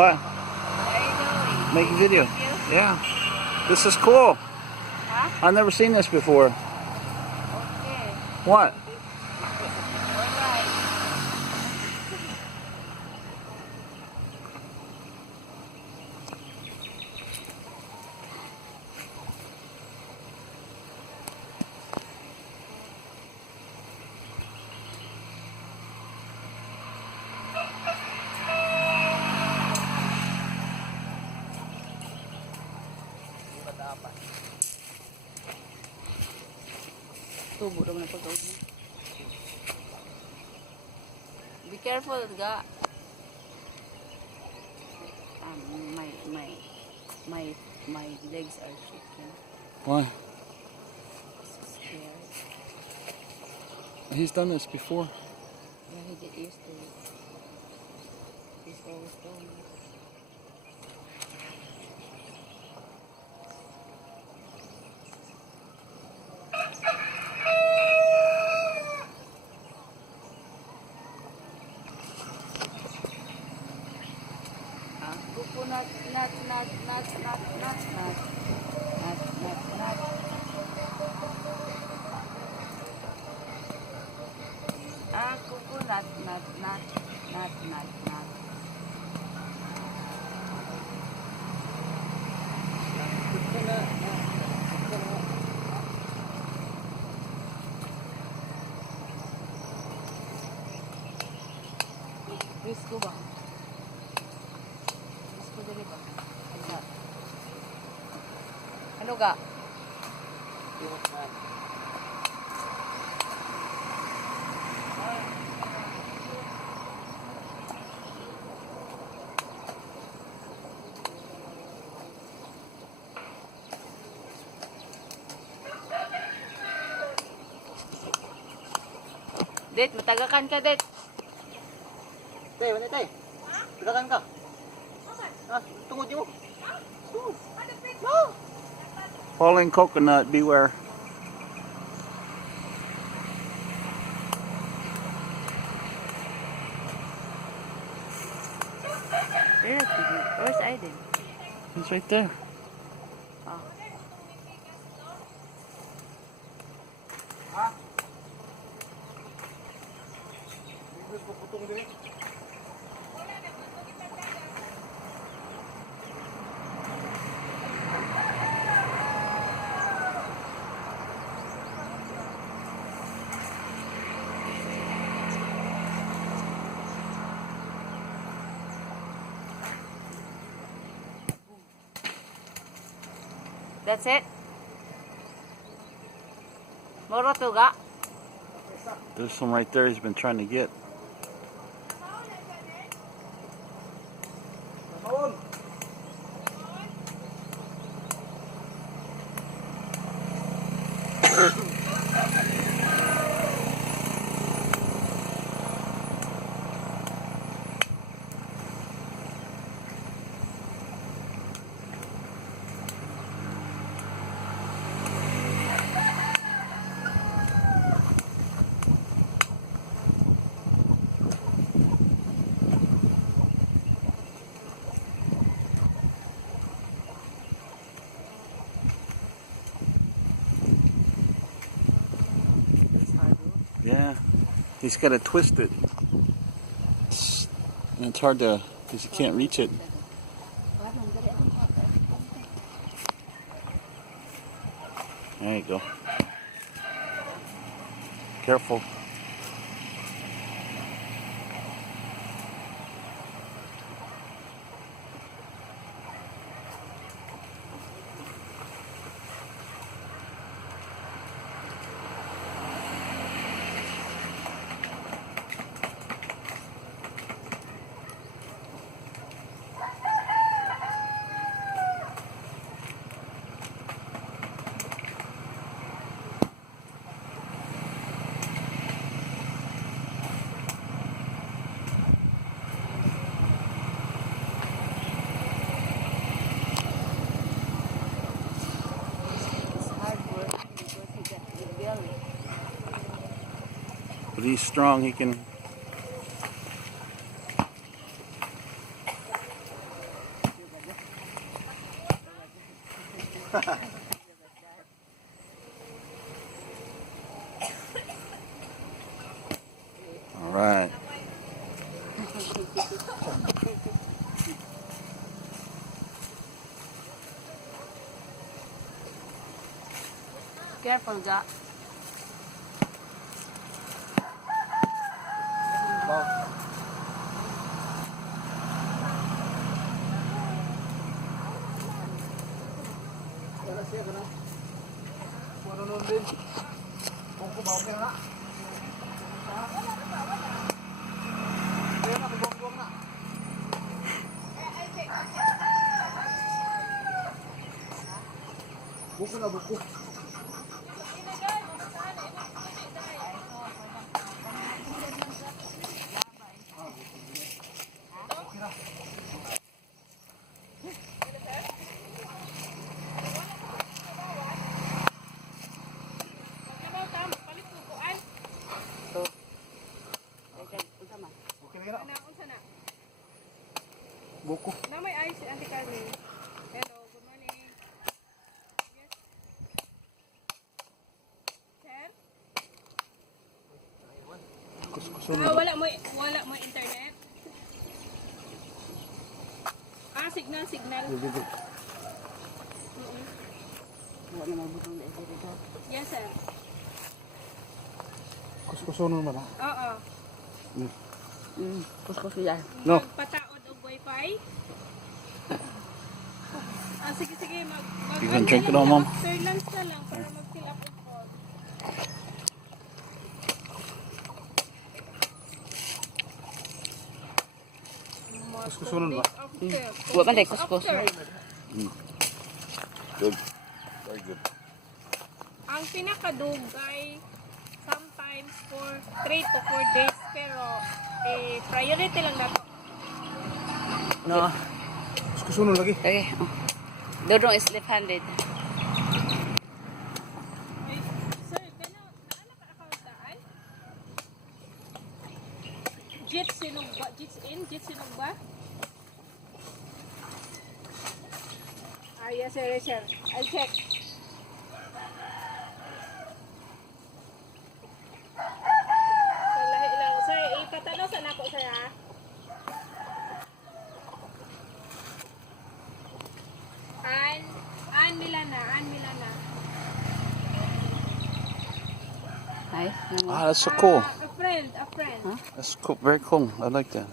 What? What are you doing? Making video. Video? Yeah. This is cool. Huh? I've never seen this before. Okay. What? Alright. Tubo naman ang pagkaw mo. Be careful, ga. My legs are shaking. Why? So scared. He's done this before. Yeah, he get used to it. He's always doing it. Coconut, nut. Coconut, nut. Risco ba? Risco dali ba? Ano ga? Det, matagakan ka, Det. Tay, mana tay? Tagakan ka. Ah, tungod mo. Falling coconut, beware. Where's Aiden? He's right there. Oh. That's it? Moro to ga? There's some right there he's been trying to get. Yeah, he's got to twist it. And it's hard to, because you can't reach it. There you go. Careful. But he's strong, he can All right. Careful, Ga. Wala siya ka na. Ano nun din? Kung kumaw ka na. Kaya na, buwang na. Buko na, buko. Okay na. Buko. Na may ayos si Auntie Carmen. Hello, good morning. Yes. Sir? Kuskusun Wala mo internet? Signal. Wala mo butong na dito. Yes, sir. Kuskusun naman ah. Oo. Kuskus yan. No. Magpataod og wifi. Sige, You can drink it all, Mom. After lunch na lang para mag-fill up ang phone. Kuskusunan ba? Huwag man tayo kuskus. Good. Very good. Ang pinakadugay sometimes for 3 to 4 days pero priority lang nato. No. Kuskusunan lagi. Okay. Dodong is left-handed. Sir, naala ka account daan? Jits sinugba? Jits sinugba? Yes sir. I'll check. So, lahi lang. Sir, ipatanong sa nako sir ha? Ann Milana. Ay. Ah, that's so cool. A friend. That's cool. Very cool. I like that.